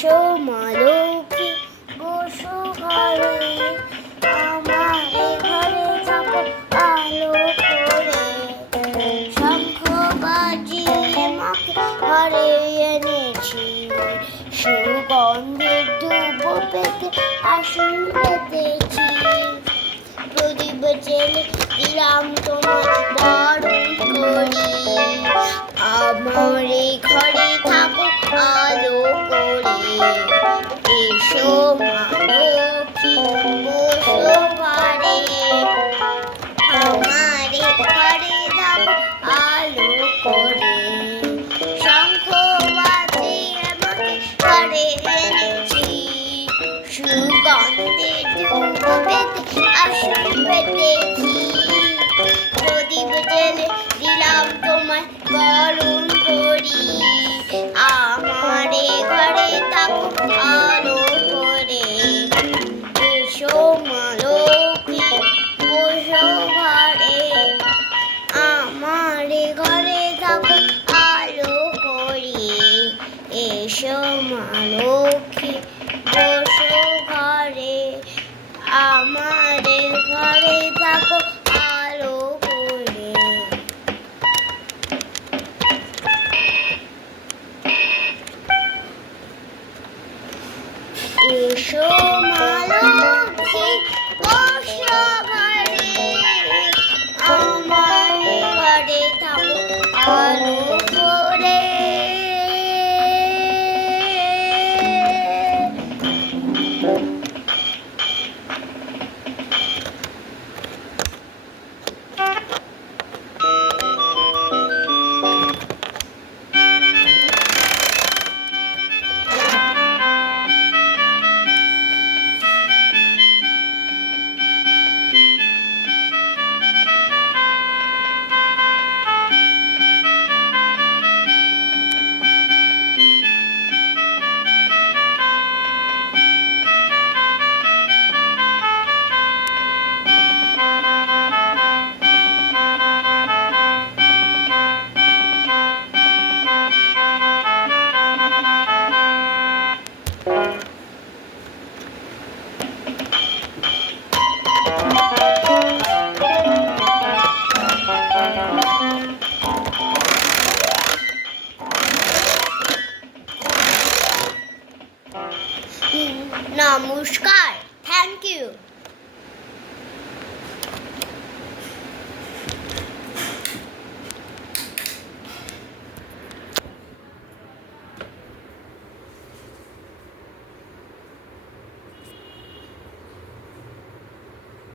এসো মা লক্ষ্মী বসো ঘরে, আমার ঘরে থাকো আলো করে। শঙ্খ বাজিয়ে মাকে ঘরে এনেছি, সুগন্ধের ধূপ পেতে আসন পেতেছি। প্রদীপ জেলে দিলাম তোমার বরণ করি, আমার ঘরে থাকো আলো করে। এসো মা লক্ষ্মী বসো ঘরে, আমার ঘরে থাকো আলো করে। শঙ্খ বাজিয়ে আমাকে ঘরে এনেছি, সুগন্ধের ধূপ পেতে আসন পেতেছি। প্রদীপ জেলে দিলাম তোমায় বরণ করি, আমার ঘরে থাকো আলো করে। এসো মা লক্ষ্মী বসো ঘরে, আমার ঘরে থাকো আলো করি। এসো মা লক্ষ্মী বসো ঘরে, আমার ঘরে থাকো আলো করে। এসো মা লক্ষ্মী বসো ঘরে, আমার ঘরে থাকো আলো করে। নমস্কার, থ্যাংক ইউ।